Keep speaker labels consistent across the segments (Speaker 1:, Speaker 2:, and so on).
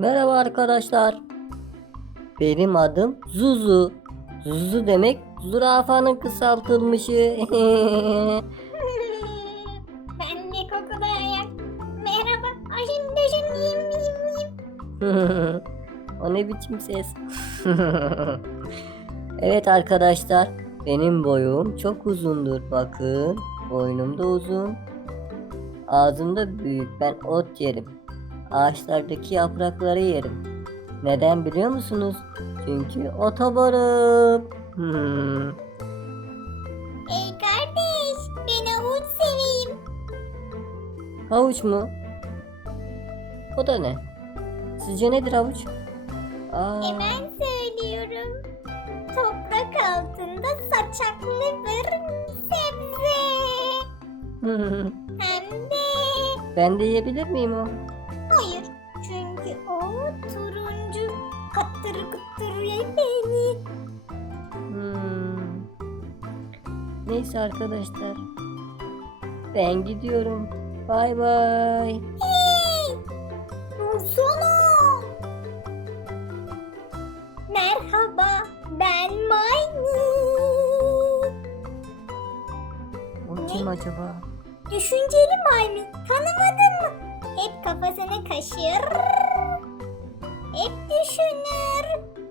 Speaker 1: Merhaba arkadaşlar. Benim adım Zuzu. Zuzu demek zürafanın kısaltılmışı.
Speaker 2: ben de kokuda ayak. Merhaba. Aşım döşüm yiyeyim yiyeyim yiyeyim.
Speaker 1: o ne biçim ses? evet arkadaşlar. Benim boyum çok uzundur. Bakın. Boynum da uzun. Ağzım da büyük. Ben ot yerim. Ağaçlardaki yaprakları yerim. Neden biliyor musunuz? Çünkü otobarım. Hmm.
Speaker 2: Ey kardeş. Ben avuç seveyim.
Speaker 1: Havuç mu? O da ne? Sizce nedir havuç? Aa,
Speaker 2: ben söylüyorum. Toprak altında saçaklı bir sebze. Hem de
Speaker 1: ben de yiyebilir miyim o?
Speaker 2: Çünkü o turuncu. Kıttır ye beni.
Speaker 1: Hmm. Neyse arkadaşlar. Ben gidiyorum. Bay bay.
Speaker 2: Hey! Dursana! Merhaba, ben Mayni.
Speaker 1: O kim acaba?
Speaker 2: Düşünceli Maymi, tanımadın mı? Hep kafasını kaşır. Düşünür.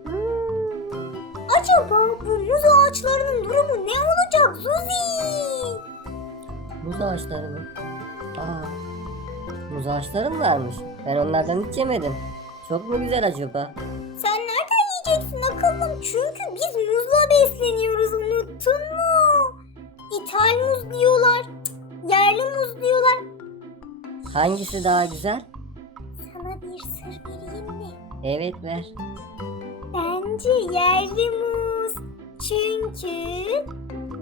Speaker 2: Hmm, acaba bu muz ağaçlarının durumu ne olacak Zuzi?
Speaker 1: Muz ağaçları mı? Aa, muz ağaçları mı varmış? Ben onlardan hiç yemedim. Çok mu güzel acaba?
Speaker 2: Sen nereden yiyeceksin akıllım? Çünkü biz muzla besleniyoruz unuttun mu? İthal muz diyorlar. cık, Yerli muz diyorlar.
Speaker 1: Hangisi daha güzel?
Speaker 2: Sana bir sır vereyim mi?
Speaker 1: Evet ver.
Speaker 2: Bence yerli muz. Çünkü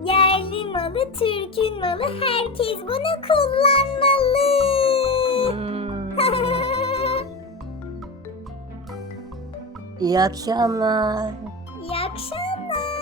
Speaker 2: yerli malı Türk'ün malı herkes bunu kullanmalı.
Speaker 1: Hmm. İyi akşamlar.
Speaker 2: İyi akşamlar.